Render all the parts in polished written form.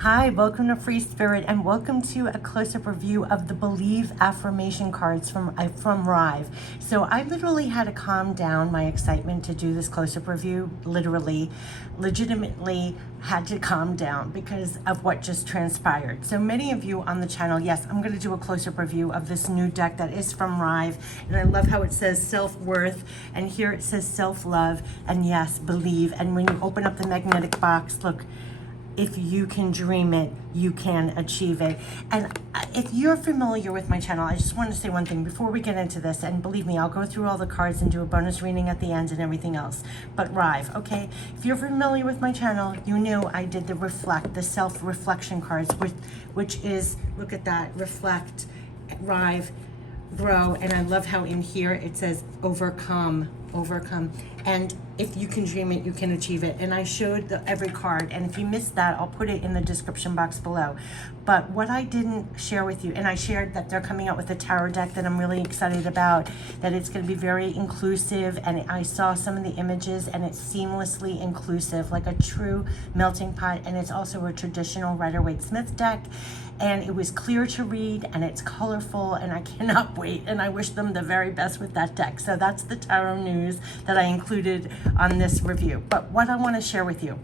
Hi, welcome to Free Spirit and welcome to a close-up review of the Believe affirmation cards from RYVE. So I literally had to calm down my excitement to do this close-up review, legitimately had to calm down because of what just transpired. So many of you on the channel, yes, I'm going to do a close-up review of this new deck that is from RYVE, and I love how it says self-worth, and here it says self-love, and yes, believe. And when you open up the magnetic box, look, if you can dream it, you can achieve it. And if you're familiar with my channel, I just want to say one thing before we get into this, and believe me, I'll go through all the cards and do a bonus reading at the end and everything else. But RYVE, okay? If you're familiar with my channel, you knew I did the self-reflection cards, which is, look at that, reflect, RYVE, grow, and I love how in here it says overcome, and if you can dream it, you can achieve it. And I showed every card, and if you missed that, I'll put it in the description box below. But what I didn't share with you, and I shared that they're coming out with a tarot deck that I'm really excited about, that it's going to be very inclusive, and I saw some of the images, and it's seamlessly inclusive, like a true melting pot, and it's also a traditional Rider-Waite-Smith deck, and it was clear to read, and it's colorful, and I cannot wait, and I wish them the very best with that deck. So that's the tarot news that I included on this review. But what I want to share with you,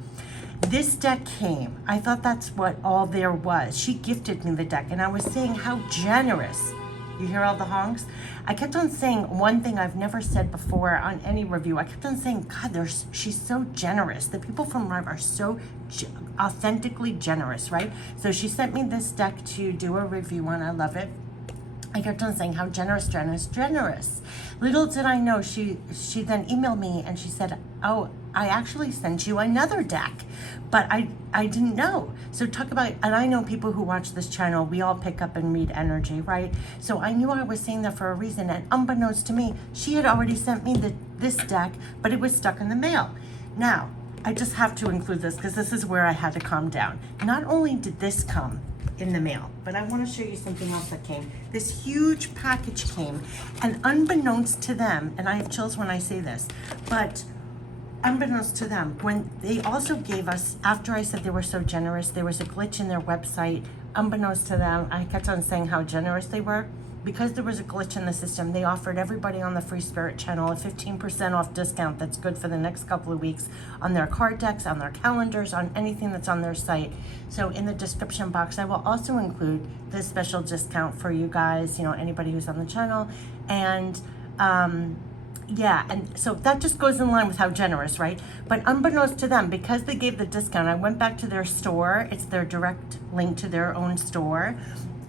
this deck came, I thought that's what all there was. She gifted me the deck, and I was saying how generous. You hear all the honks? I kept on saying one thing I've never said before on any review. I kept on saying, God, she's so generous. The people from RYVE are so authentically generous, right? So she sent me this deck to do a review on. I love it. I kept on saying how generous. Little did I know, she then emailed me and she said, oh, I actually sent you another deck, but I didn't know. So talk about, and I know people who watch this channel, we all pick up and read energy, right? So I knew I was saying that for a reason, and unbeknownst to me, she had already sent me this deck, but it was stuck in the mail. Now, I just have to include this because this is where I had to calm down. Not only did this come in the mail, but I want to show you something else that came. This huge package came, and unbeknownst to them, and I have chills when I say this, but unbeknownst to them, when they also gave us, after I said they were so generous, there was a glitch in their website. Unbeknownst to them, I kept on saying how generous they were. Because there was a glitch in the system, they offered everybody on the Free Spirit channel a 15% off discount that's good for the next couple of weeks on their card decks, on their calendars, on anything that's on their site. So in the description box, I will also include this special discount for you guys, you know, anybody who's on the channel. And yeah, and so that just goes in line with how generous, right? But unbeknownst to them, because they gave the discount, I went back to their store. It's their direct link to their own store.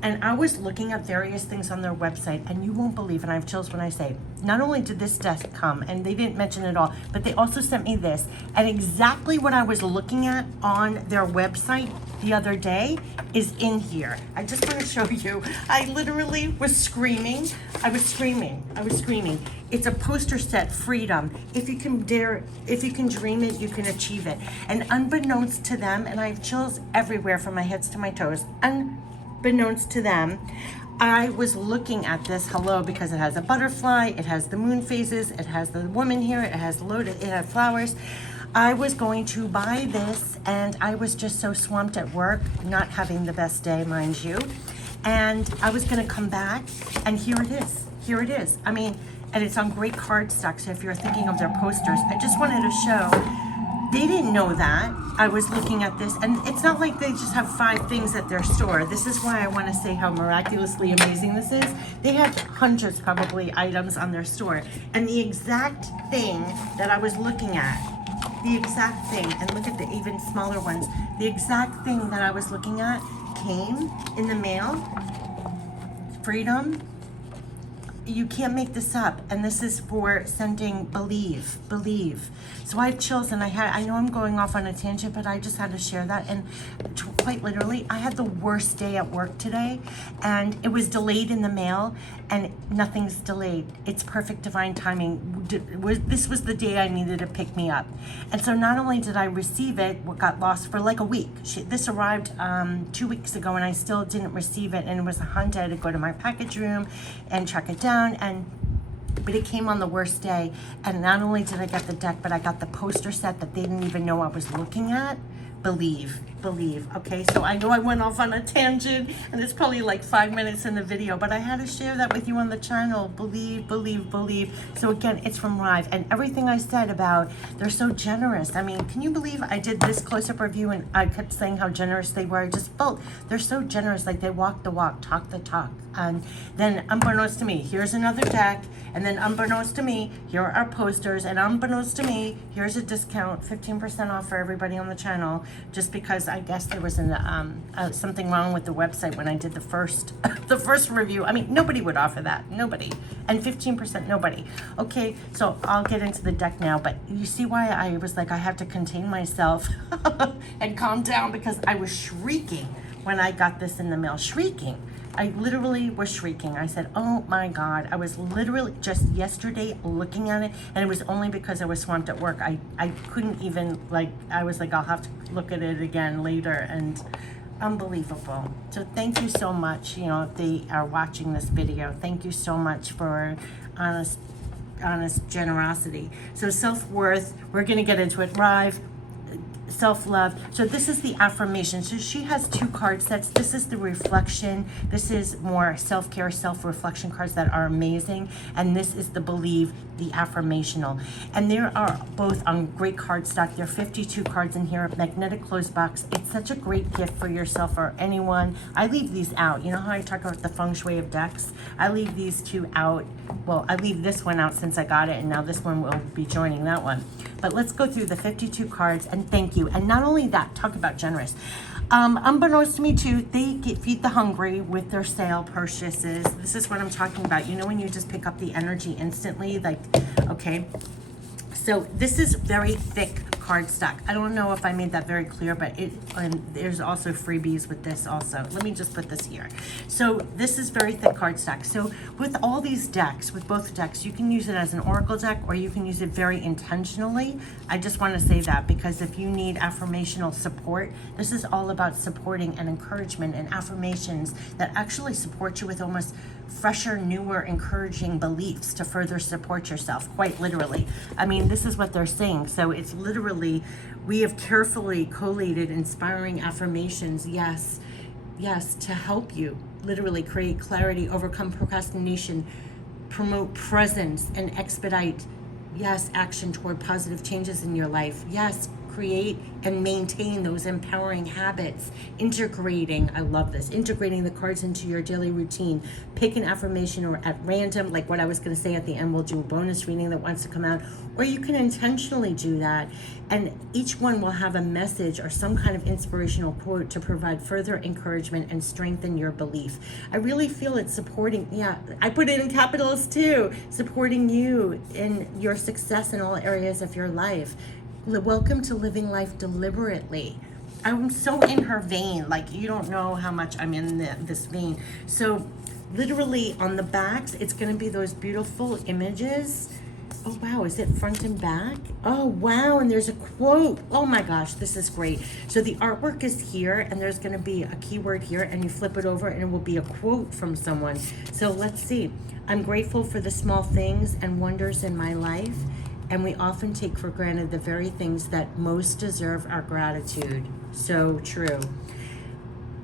And I was looking at various things on their website, and you won't believe, and I have chills when I say, not only did this deck come, and they didn't mention it all, but they also sent me this. And exactly what I was looking at on their website the other day is in here. I just want to show you. I literally was screaming. I was screaming. It's a poster set, freedom. If you can dream it, you can achieve it. And unbeknownst to them, and I have chills everywhere from my head to my toes, unbeknownst to them, I was looking at this, because it has a butterfly, it has the moon phases, it has the woman here, it has lotus, it has flowers. I was going to buy this, and I was just so swamped at work, not having the best day, mind you. And I was gonna come back, and here it is. I mean, and it's on great cardstock, so if you're thinking of their posters, I just wanted to show, they didn't know that. I was looking at this, and it's not like they just have 5 things at their store. This is why I want to say how miraculously amazing this is. They have hundreds, probably, items on their store. And the exact thing that I was looking at, and look at the even smaller ones, the exact thing that I was looking at came in the mail. Freedom. You can't make this up, and this is for sending believe. So I have chills, and I know I'm going off on a tangent, but I just had to share that. And quite literally, I had the worst day at work today, and it was delayed in the mail, and nothing's delayed. It's perfect divine timing. This was the day I needed to pick me up. And so not only did I receive it, what got lost for like a week. This arrived 2 weeks ago, and I still didn't receive it, and it was a hunt. I had to go to my package room and track it down, but it came on the worst day. And not only did I get the deck, but I got the poster set that they didn't even know I was looking at. believe. Okay, so I know I went off on a tangent and it's probably like 5 minutes in the video, but I had to share that with you on the channel. Believe. So again, it's from RYVE, and everything I said about they're so generous. I mean, can you believe I did this close-up review and I kept saying how generous they were? I just felt they're so generous, like they walk the walk, talk the talk. And then unbeknownst to me, here's another deck, and then unbeknownst to me, here are our posters, and unbeknownst to me, here's a discount, 15% off for everybody on the channel, just because I guess there was something wrong with the website when I did the first the first review. I mean, nobody would offer that, nobody, and 15% nobody. Okay, so I'll get into the deck now, but you see why I was like, I have to contain myself and calm down, because I was shrieking when I got this in the mail, shrieking. I literally was shrieking. I said, oh my God. I was literally just yesterday looking at it, and it was only because I was swamped at work. I couldn't even, like, I was like, I'll have to look at it again later, and unbelievable. So thank you so much. You know, if they are watching this video, thank you so much for honest generosity. So self-worth, we're going to get into it. RYVE, self-love. So this is the affirmation. So she has 2 card sets. This is the reflection. This is more self-care, self-reflection cards that are amazing. And this is the believe, the affirmational. And there are both on great card stock. There are 52 cards in here, magnetic closed box. It's such a great gift for yourself or anyone. I leave these out. You know how I talk about the feng shui of decks? I leave these 2 out. Well, I leave this one out since I got it, and now this one will be joining that one. But let's go through the 52 cards, and thank you. And not only that, talk about generous. Unbeknownst to me too, they feed the hungry with their sale purchases. This is what I'm talking about. You know, when you just pick up the energy instantly, like, okay. So this is very thick cardstock. I don't know if I made that very clear, but and there's also freebies with this also. Let me just put this here. So this is very thick cardstock. So with all these decks, with both decks, you can use it as an oracle deck, or you can use it very intentionally. I just want to say that, because if you need affirmational support, this is all about supporting and encouragement and affirmations that actually support you with almost fresher, newer, encouraging beliefs to further support yourself, quite literally. I mean, this is what they're saying. So it's literally, we have carefully collated inspiring affirmations, yes, to help you literally create clarity, overcome procrastination, promote presence, and expedite, yes, action toward positive changes in your life. Yes, create and maintain those empowering habits, integrating, I love this, integrating the cards into your daily routine. Pick an affirmation or at random, like what I was going to say at the end, we'll do a bonus reading that wants to come out, or you can intentionally do that. And each one will have a message or some kind of inspirational quote to provide further encouragement and strengthen your belief. I really feel it's supporting, yeah, I put it in capitals too, supporting you in your success in all areas of your life. Welcome to living life deliberately. I'm so in her vein, like you don't know how much I'm in this vein. So literally on the backs, it's going to be those beautiful images. Oh wow, is it front and back? Oh wow, and there's a quote. Oh my gosh, this is great. So the artwork is here, and there's going to be a keyword here, and you flip it over and it will be a quote from someone. So let's see. I'm grateful for the small things and wonders in my life, and we often take for granted the very things that most deserve our gratitude. So true.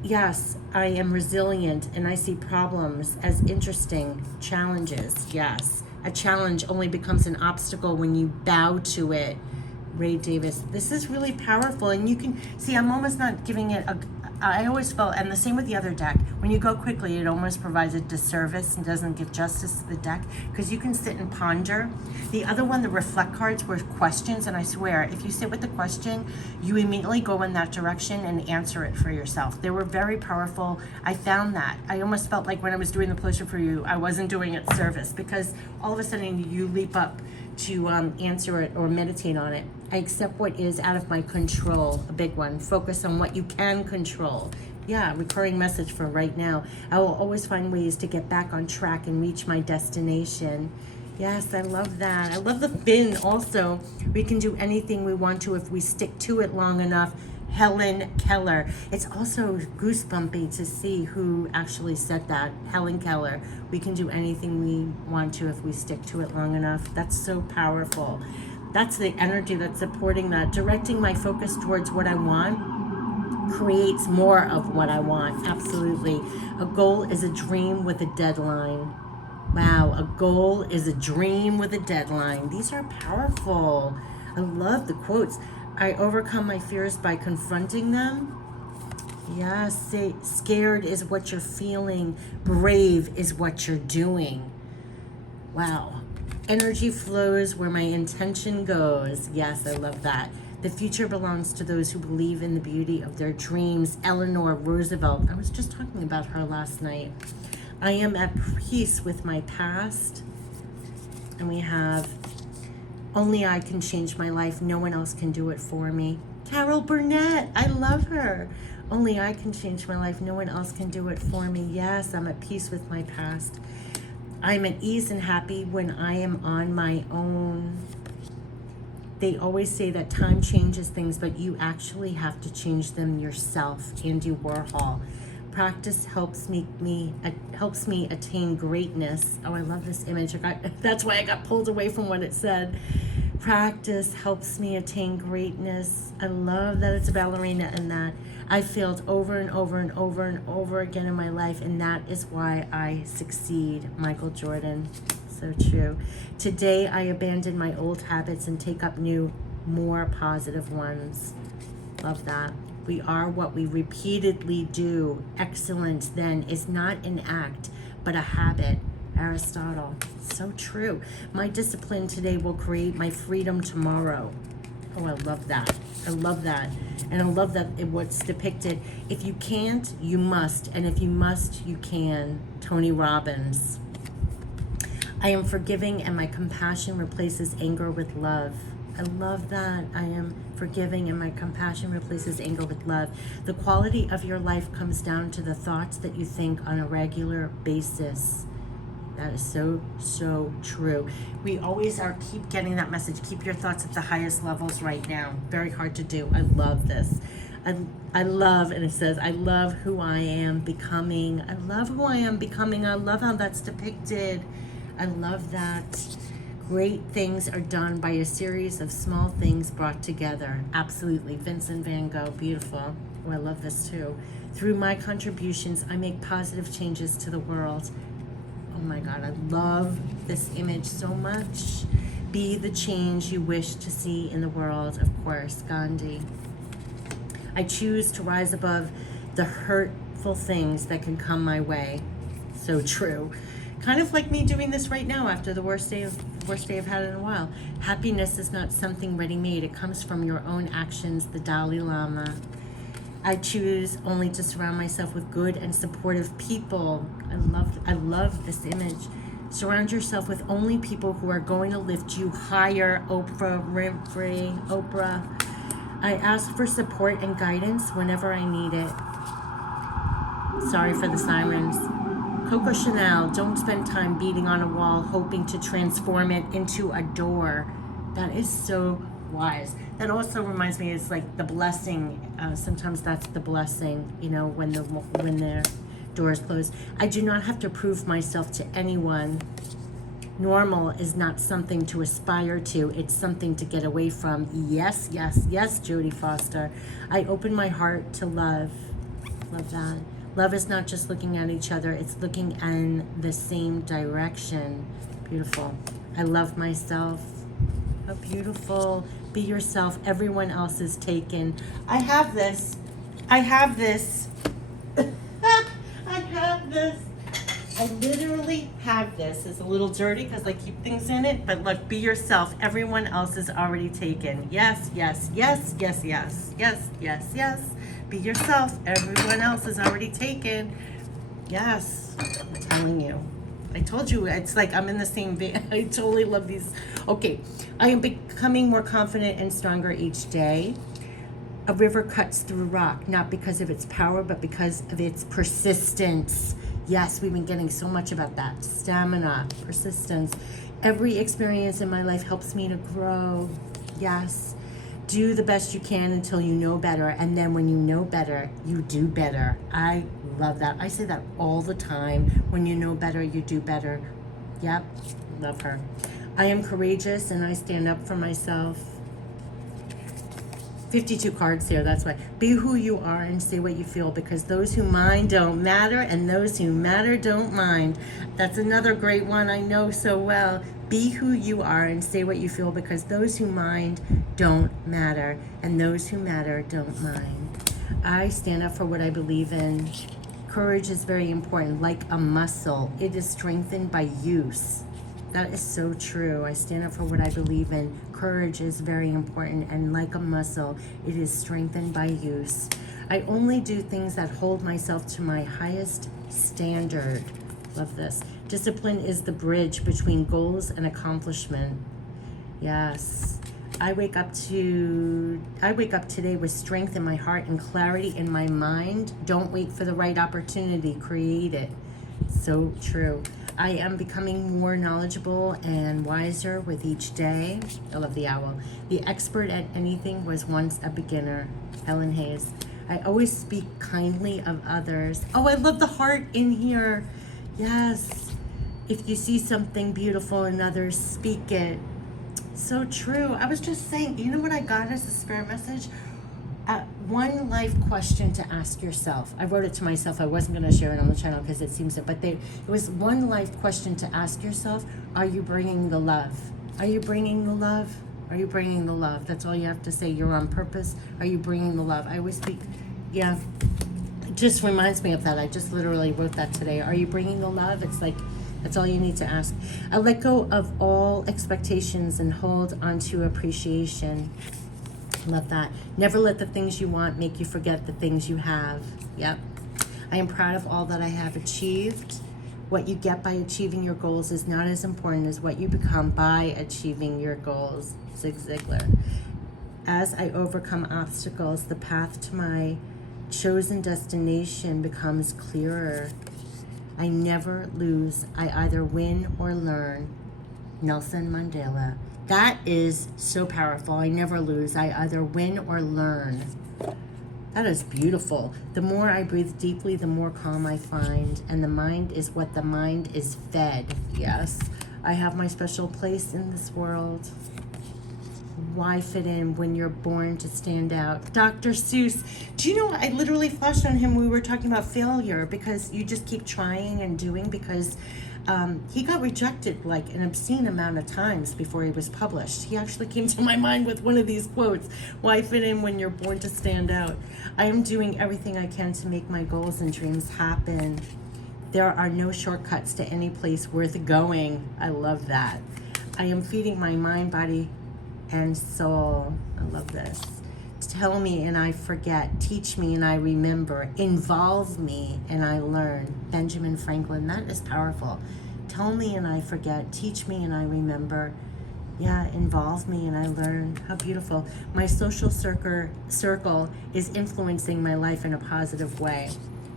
Yes, I am resilient, and I see problems as interesting challenges. Yes, a challenge only becomes an obstacle when you bow to it. Ray Davis. This is really powerful, and you can see I'm almost not giving it I always felt, and the same with the other deck, when you go quickly, it almost provides a disservice and doesn't give justice to the deck, because you can sit and ponder. The other one, the reflect cards, were questions, and I swear, if you sit with the question, you immediately go in that direction and answer it for yourself. They were very powerful. I found that. I almost felt like when I was doing the pleasure for you, I wasn't doing it service, because all of a sudden you leap up to answer it or meditate on it. I accept what is out of my control, a big one. Focus on what you can control. Yeah, recurring message for right now. I will always find ways to get back on track and reach my destination. Yes, I love that. I love the fin also. We can do anything we want to if we stick to it long enough. Helen Keller. It's also goosebumpy to see who actually said that. Helen Keller. We can do anything we want to if we stick to it long enough. That's so powerful. That's the energy that's supporting that. Directing my focus towards what I want creates more of what I want. Absolutely. A goal is a dream with a deadline. Wow, a goal is a dream with a deadline. These are powerful. I love the quotes. I overcome my fears by confronting them. Yes, scared is what you're feeling. Brave is what you're doing. Wow. Energy flows where my intention goes. Yes, I love that. The future belongs to those who believe in the beauty of their dreams. Eleanor Roosevelt. I was just talking about her last night. I am at peace with my past. And we have, only I can change my life. No one else can do it for me. Carol Burnett. I love her. Only I can change my life. No one else can do it for me. Yes, I'm at peace with my past. I'm at ease and happy when I am on my own. They always say that time changes things, but you actually have to change them yourself. Andy Warhol. Practice helps me attain greatness. Oh, I love this image. That's why I got pulled away from what it said. Practice helps me attain greatness. I love that it's a ballerina and that. I failed over and over and over and over again in my life, and that is why I succeed. Michael Jordan. So true. Today, I abandon my old habits and take up new, more positive ones. Love that. We are what we repeatedly do. Excellence, then, is not an act, but a habit. Aristotle. So true. My discipline today will create my freedom tomorrow. Oh, I love that. I love that. And I love that what's depicted. If you can't, you must. And if you must, you can. Tony Robbins. I am forgiving and my compassion replaces anger with love. I love that. I am forgiving and my compassion replaces anger with love. The quality of your life comes down to the thoughts that you think on a regular basis. That is so, so true. We always keep getting that message. Keep your thoughts at the highest levels right now. Very hard to do. I love this. I love, and it says, I love who I am becoming. I love who I am becoming. I love how that's depicted. I love that. Great things are done by a series of small things brought together. Absolutely. Vincent van Gogh, beautiful. Oh, I love this too. Through my contributions, I make positive changes to the world. Oh my God, I love this image so much. Be the change you wish to see in the world, of course, Gandhi. I choose to rise above the hurtful things that can come my way. So true. Kind of like me doing this right now after the worst day I've had in a while. Happiness is not something ready-made. It comes from your own actions, the Dalai Lama. I choose only to surround myself with good and supportive people. I love this image. Surround yourself with only people who are going to lift you higher. Oprah Winfrey, Oprah. I ask for support and guidance whenever I need it. Sorry for the sirens. Coco Chanel, don't spend time beating on a wall hoping to transform it into a door. That is so wise. That also reminds me, it's like the blessing. Sometimes that's the blessing, you know, when the door is closed. I do not have to prove myself to anyone. Normal is not something to aspire to. It's something to get away from. Yes, yes, yes, Jodie Foster. I open my heart to love. Love that. Love is not just looking at each other. It's looking in the same direction. Beautiful. I love myself. How beautiful. Be yourself. Everyone else is taken. I have this. I have this. I have this. I literally have this. It's a little dirty because I keep things in it, but look, be yourself. Everyone else is already taken. Yes, yes, yes, yes, yes, yes, yes, yes. Be yourself. Everyone else is already taken. Yes, I'm telling you. I told you, it's like I'm in the same vein. I totally love these. Okay, I am becoming more confident and stronger each day. A river cuts through rock, not because of its power, but because of its persistence. Yes, we've been getting so much about that. Stamina, persistence. Every experience in my life helps me to grow. Yes. Do the best you can until you know better. And then when you know better, you do better. I love that. I say that all the time. When you know better, you do better. Yep. Love her. I am courageous and I stand up for myself. 52 cards here, that's why. Be who you are and say what you feel, because those who mind don't matter and those who matter don't mind. That's another great one I know so well. Be who you are and say what you feel, because those who mind don't matter and those who matter don't mind. I stand up for what I believe in. Courage is very important, like a muscle. It is strengthened by use. That is so true. I stand up for what I believe in. Courage is very important, and like a muscle, it is strengthened by use. I only do things that hold myself to my highest standard. Love this. Discipline is the bridge between goals and accomplishment. Yes. I wake up today with strength in my heart and clarity in my mind. Don't wait for the right opportunity. Create it. So true. I am becoming more knowledgeable and wiser with each day. I love the owl. The expert at anything was once a beginner. Ellen Hayes. I always speak kindly of others. Oh, I love the heart in here. Yes. If you see something beautiful in others, speak it. So true. I was just saying, you know what I got as a spirit message? One life question to ask yourself. I wrote it to myself. I wasn't going to share it on the channel because it seems it, but it was one life question to ask yourself. Are you bringing the love? Are you bringing the love? Are you bringing the love? That's all you have to say. You're on purpose. Are you bringing the love? I always speak, yeah. It just reminds me of that. I just literally wrote that today. Are you bringing the love? It's like, that's all you need to ask. I let go of all expectations and hold on to appreciation. Love that. Never let the things you want make you forget the things you have. Yep. I am proud of all that I have achieved. What you get by achieving your goals is not as important as what you become by achieving your goals. Zig Ziglar. As I overcome obstacles, the path to my chosen destination becomes clearer. I never lose. I either win or learn. Nelson Mandela. That is so powerful. I never lose. I either win or learn. That is beautiful. The more I breathe deeply, the more calm I find. And the mind is what the mind is fed. Yes. I have my special place in this world. Why fit in when you're born to stand out? Dr. Seuss. Do you know, I literally flashed on him. We were talking about failure, because you just keep trying and doing, because he got rejected like an obscene amount of times before he was published. He actually came to my mind with one of these quotes. Why fit in when you're born to stand out? I am doing everything I can to make my goals and dreams happen. There are no shortcuts to any place worth going. I love that. I am feeding my mind, body, and soul. I love this. Tell me and I forget. Teach me and I remember. Involve me and I learn. Benjamin Franklin. That is powerful. Tell me and I forget. Teach me and I remember. Yeah, involve me and I learn. How beautiful. My social circle is influencing my life in a positive way.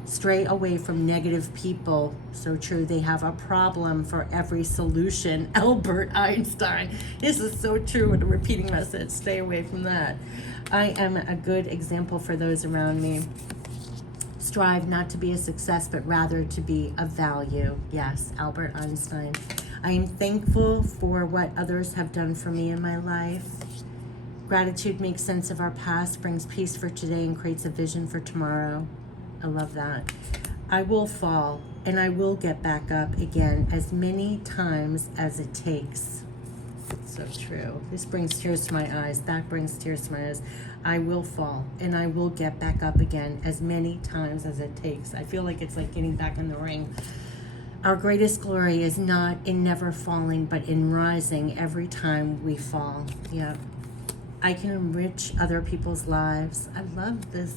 Stray away from negative people. So true. They have a problem for every solution. Albert Einstein. This is so true with a repeating message. Stay away from that. I am a good example for those around me. Strive not to be a success, but rather to be of value. Yes, Albert Einstein. I am thankful for what others have done for me in my life. Gratitude makes sense of our past, brings peace for today, and creates a vision for tomorrow. I love that. I will fall, and I will get back up again as many times as it takes. So true. This brings tears to my eyes. That brings tears to my eyes. I will fall, and I will get back up again as many times as it takes. I feel like it's like getting back in the ring. Our greatest glory is not in never falling, but in rising every time we fall. Yeah. I can enrich other people's lives. I love this.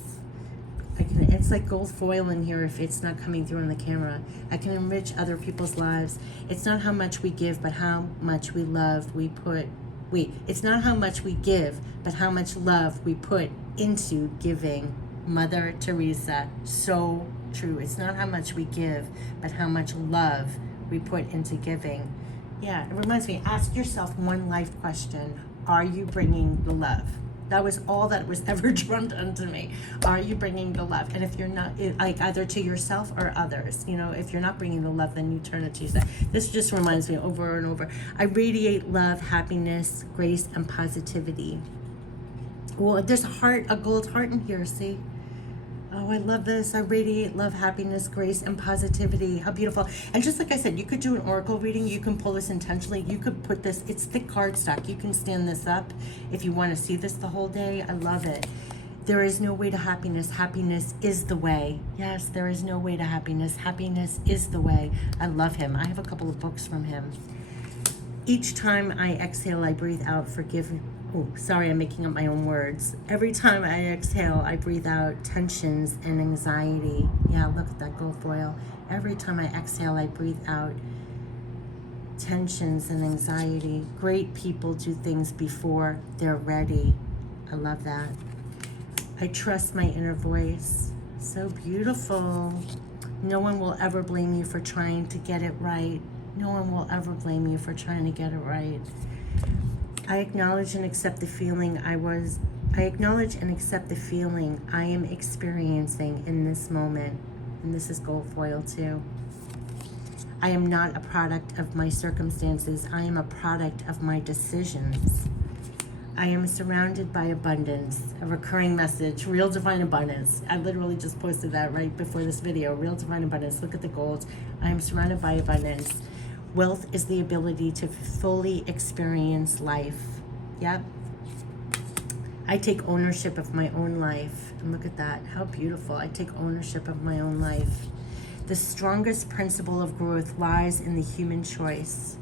It's like gold foil in here if it's not coming through on the camera. I can enrich other people's lives. It's not how much we give, but how much we love we put. It's not how much we give, but how much love we put into giving. Mother Teresa. So true. It's not how much we give, but how much love we put into giving. Yeah, it reminds me, ask yourself one life question. Are you bringing the love? That was all that was ever drummed onto me. Are you bringing the love? And if you're not, like either to yourself or others, you know, if you're not bringing the love, then you turn it to yourself. This just reminds me over and over. I radiate love, happiness, grace, and positivity. Well, there's a heart, a gold heart in here, see? Oh, I love this. I radiate love, happiness, grace, and positivity. How beautiful. And just like I said, you could do an oracle reading. You can pull this intentionally. You could put this, it's thick cardstock. You can stand this up if you want to see this the whole day. I love it. There is no way to happiness. Happiness is the way. Yes, there is no way to happiness. Happiness is the way. I love him. I have a couple of books from him. Each time I exhale, I breathe out, forgive. Oh, sorry, I'm making up my own words. Every time I exhale, I breathe out tensions and anxiety. Yeah, look at that gold foil. Every time I exhale, I breathe out tensions and anxiety. Great people do things before they're ready. I love that. I trust my inner voice. So beautiful. No one will ever blame you for trying to get it right. No one will ever blame you for trying to get it right. I acknowledge and accept the feeling I am experiencing in this moment. And this is gold foil too. I am not a product of my circumstances. I am a product of my decisions. I am surrounded by abundance. A recurring message, real divine abundance. I literally just posted that right before this video. Real divine abundance. Look at the gold. I am surrounded by abundance. Wealth is the ability to fully experience life. Yep. I take ownership of my own life. And look at that. How beautiful. I take ownership of my own life. The strongest principle of growth lies in the human choice.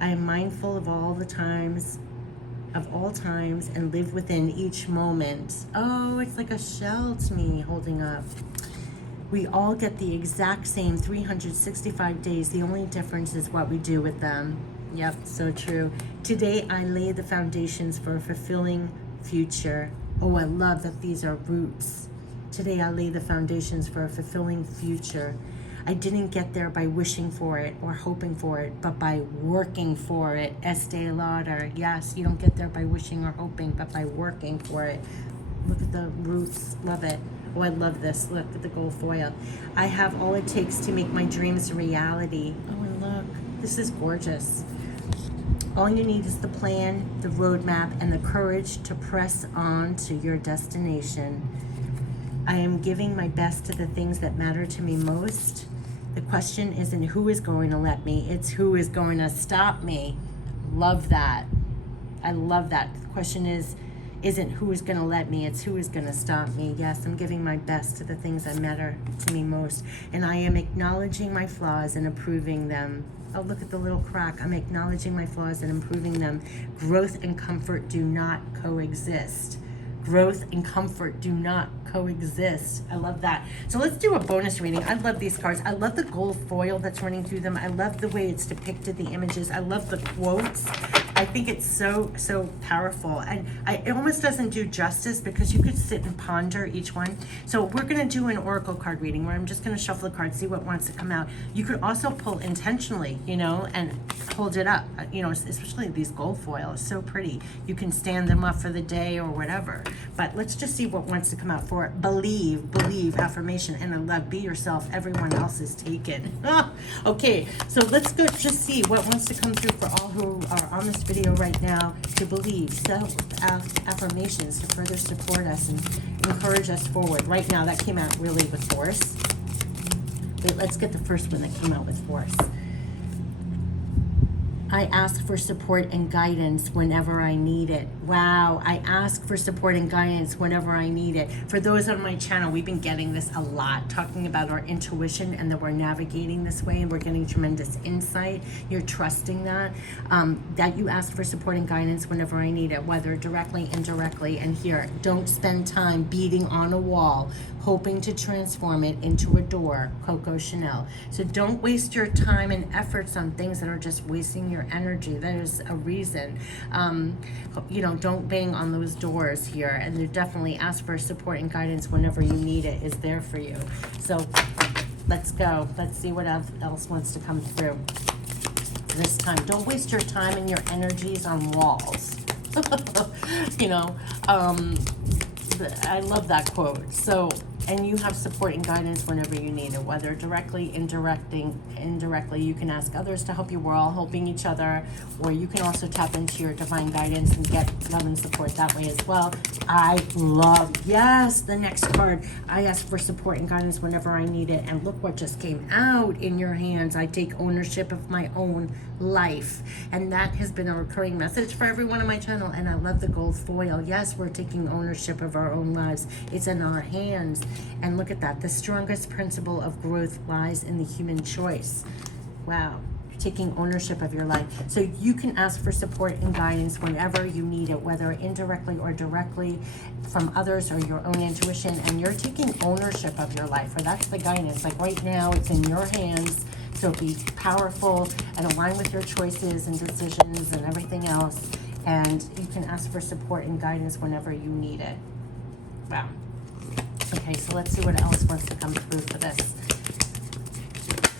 I am mindful of all times, and live within each moment. Oh, it's like a shell to me holding up. We all get the exact same 365 days. The only difference is what we do with them. Yep, so true. Today, I lay the foundations for a fulfilling future. Oh, I love that these are roots. Today, I lay the foundations for a fulfilling future. I didn't get there by wishing for it or hoping for it, but by working for it. Estee Lauder. Yes, you don't get there by wishing or hoping, but by working for it. Look at the roots. Love it. Oh, I love this. Look at the gold foil. I have all it takes to make my dreams a reality. Oh, and look. This is gorgeous. All you need is the plan, the roadmap, and the courage to press on to your destination. I am giving my best to the things that matter to me most. The question isn't who is going to let me, it's who is going to stop me. Love that. I love that. The question isn't who is going to let me, it's who is going to stop me. Yes, I'm giving my best to the things that matter to me most. And I am acknowledging my flaws and approving them. Oh, look at the little crack. I'm acknowledging my flaws and improving them. Growth and comfort do not coexist. Growth and comfort do not coexist. I love that. So let's do a bonus reading. I love these cards. I love the gold foil that's running through them. I love the way it's depicted, the images. I love the quotes. I think it's so powerful. And it almost doesn't do justice because you could sit and ponder each one. So we're going to do an oracle card reading where I'm just going to shuffle the cards, see what wants to come out. You could also pull intentionally, you know, and hold it up, you know, especially these gold foils. So pretty. You can stand them up for the day or whatever. But let's just see what wants to come out for it. Believe, affirmation, and I love, be yourself. Everyone else is taken. Okay, so let's go just see what wants to come through for all who are on this video right now to believe. Self-affirmations to further support us and encourage us forward. Right now, that came out really with force. But let's get the first one that came out with force. I ask for support and guidance whenever I need it. Wow, I ask for support and guidance whenever I need it. For those on my channel, we've been getting this a lot, talking about our intuition and that we're navigating this way and we're getting tremendous insight. You're trusting that you ask for support and guidance whenever I need it, whether directly, indirectly. And here, don't spend time beating on a wall, hoping to transform it into a door. Coco Chanel. So don't waste your time and efforts on things that are just wasting your energy. There's a reason. You know, don't bang on those doors here. And you definitely ask for support and guidance whenever you need it is there for you. So let's go. Let's see what else wants to come through this time. Don't waste your time and your energies on walls. You know, I love that quote. So, and you have support and guidance whenever you need it, whether directly, indirectly, you can ask others to help you. We're all helping each other, or you can also tap into your divine guidance and get love and support that way as well. I love, yes, the next card. I ask for support and guidance whenever I need it, and look what just came out in your hands. I take ownership of my own life, and that has been a recurring message for everyone on my channel. And I love the gold foil. Yes, we're taking ownership of our own lives. It's in our hands. And look at that. The strongest principle of growth lies in the human choice. Wow. You're taking ownership of your life. So you can ask for support and guidance whenever you need it, whether indirectly or directly from others or your own intuition. And you're taking ownership of your life, or that's the guidance. Like right now, it's in your hands. So be powerful and align with your choices and decisions and everything else. And you can ask for support and guidance whenever you need it. Wow. Okay, so let's see what else wants to come through for this.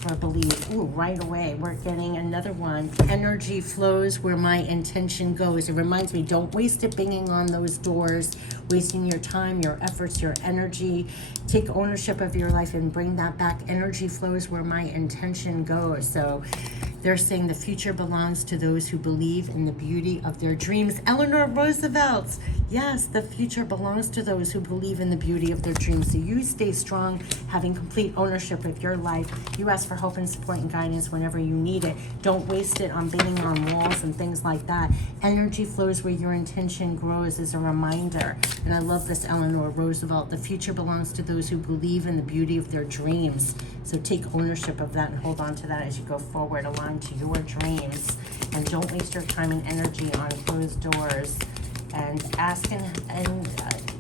For believe. Ooh, right away, we're getting another one. Energy flows where my intention goes. It reminds me, don't waste it banging on those doors, wasting your time, your efforts, your energy. Take ownership of your life and bring that back. Energy flows where my intention goes. So they're saying the future belongs to those who believe in the beauty of their dreams. Eleanor Roosevelt. Yes, the future belongs to those who believe in the beauty of their dreams. So you stay strong, having complete ownership of your life. You ask for help and support and guidance whenever you need it. Don't waste it on banging on walls and things like that. Energy flows where your intention grows is a reminder. And I love this, Eleanor Roosevelt. The future belongs to those who believe in the beauty of their dreams. So take ownership of that and hold on to that as you go forward, aligned to your dreams. And don't waste your time and energy on closed doors. And ask, and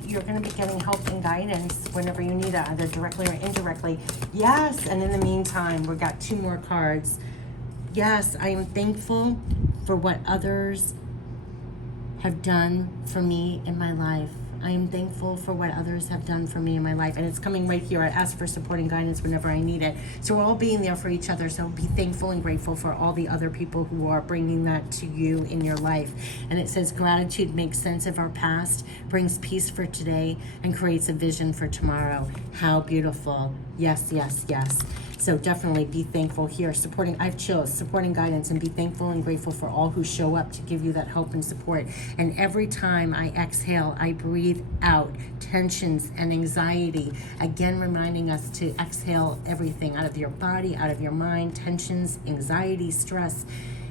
you're going to be getting help and guidance whenever you need it, either directly or indirectly. Yes, and in the meantime, we've got two more cards. Yes, I am thankful for what others have done for me in my life. I am thankful for what others have done for me in my life. And it's coming right here. I ask for support and guidance whenever I need it. So we're all being there for each other. So be thankful and grateful for all the other people who are bringing that to you in your life. And it says gratitude makes sense of our past, brings peace for today, and creates a vision for tomorrow. How beautiful. Yes, yes, yes. So definitely be thankful here. I have chills, supporting guidance, and be thankful and grateful for all who show up to give you that help and support. And every time I exhale, I breathe out tensions and anxiety. Again, reminding us to exhale everything out of your body, out of your mind, tensions, anxiety, stress.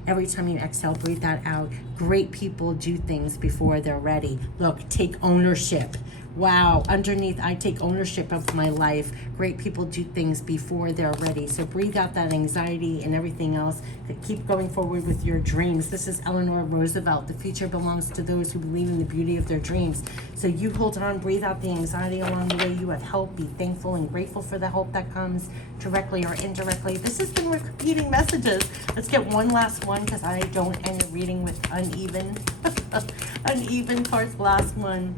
Every time you exhale, breathe that out. Great people do things before they're ready. Look, take ownership. Wow, underneath, I take ownership of my life. Great people do things before they're ready. So breathe out that anxiety and everything else. Keep going forward with your dreams. This is Eleanor Roosevelt. The future belongs to those who believe in the beauty of their dreams. So you hold on, breathe out the anxiety along the way. You have help. Be thankful and grateful for the help that comes directly or indirectly. This has been repeating messages. Let's get one last one because I don't end the reading with uneven. Uneven cards. Last one.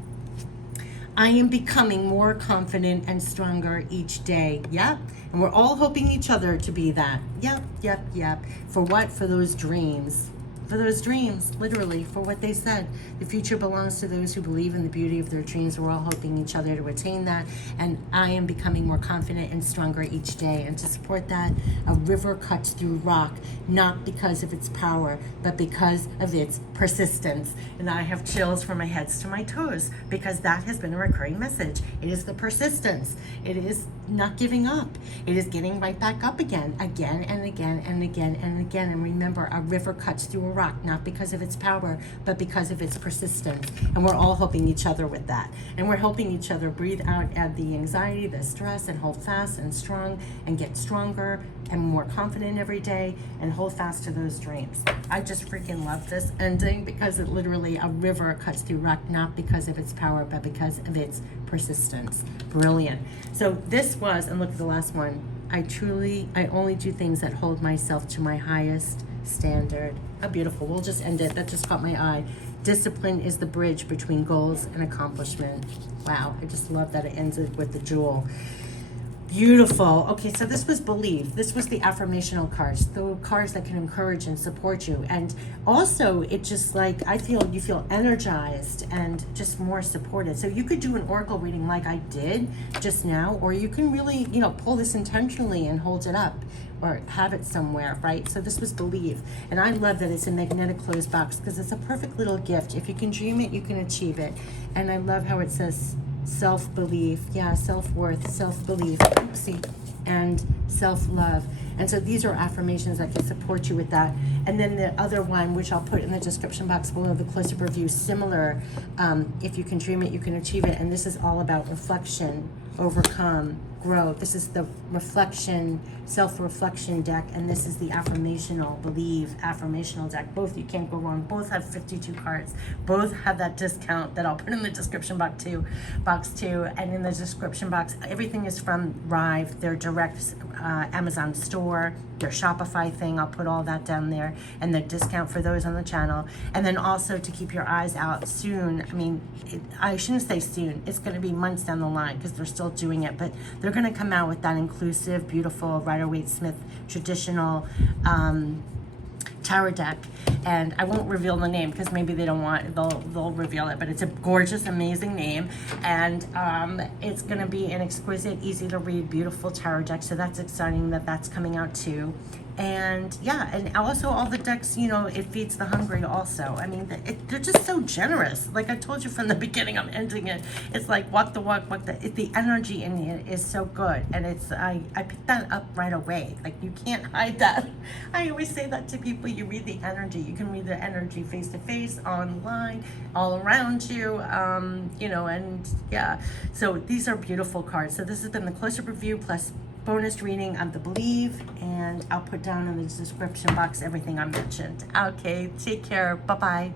I am becoming more confident and stronger each day. Yep. And we're all hoping each other to be that. Yep, yep, yep. For what? For those dreams. For those dreams, literally, for what they said. The future belongs to those who believe in the beauty of their dreams. We're all hoping each other to attain that. And I am becoming more confident and stronger each day. And to support that, a river cuts through rock, not because of its power, but because of its persistence. And I have chills from my heads to my toes because that has been a recurring message. It is the persistence. It is not giving up. It is getting right back up again and again and again and again. And remember, a river cuts through a rock, not because of its power, but because of its persistence. And we're all helping each other with that. And we're helping each other breathe out at the anxiety, the stress, and hold fast and strong and get stronger and more confident every day and hold fast to those dreams. I just freaking love this ending because it literally, a river cuts through rock, not because of its power, but because of its persistence. Brilliant. So this was, and look at the last one, I only do things that hold myself to my highest standard. How beautiful. We'll just end it. That just caught my eye. Discipline is the bridge between goals and accomplishment. Wow. I just love that it ends it with the jewel. Beautiful. Okay, so this was Believe. This was the affirmational cards, the cards that can encourage and support you. And also, it just like, I feel you feel energized and just more supported. So you could do an oracle reading like I did just now, or you can really, you know, pull this intentionally and hold it up or have it somewhere, right? So this was Believe. And I love that it's a magnetic closed box because it's a perfect little gift. If you can dream it, you can achieve it. And I love how it says self-belief, yeah, self-worth, self-belief, oopsie, and self-love. And so these are affirmations that can support you with that. And then the other one, which I'll put in the description box below, the close-up review, similar, if you can dream it, you can achieve it. And this is all about reflection, overcome, grow. This is the reflection, self-reflection deck, and this is the affirmational, Believe affirmational deck. Both, you can't go wrong. Both have 52 cards. Both have that discount that I'll put in the description box too. And in the description box, everything is from RYVE, their direct Amazon store, their Shopify thing. I'll put all that down there, and the discount for those on the channel. And then also to keep your eyes out soon. I mean, I shouldn't say soon. It's going to be months down the line because they're still doing it, but they're going to come out with that inclusive, beautiful Rider-Waite-Smith traditional tarot deck. And I won't reveal the name because maybe they don't want, they'll reveal it, but it's a gorgeous, amazing name. And it's going to be an exquisite, easy to read, beautiful tarot deck. So that's exciting that that's coming out too. And yeah, and also all the decks, you know, it feeds the hungry also. I mean, they're just so generous. Like I told you from the beginning, I'm ending it. It's like walk the walk, the energy in it is so good. And it's, I picked that up right away. Like you can't hide that. I always say that to people, you read the energy. You can read the energy face to face, online, all around you, you know, and yeah. So these are beautiful cards. So this has been the close-up review plus bonus reading of the Believe, and I'll put down in the description box everything I mentioned. Okay, take care. Bye-bye.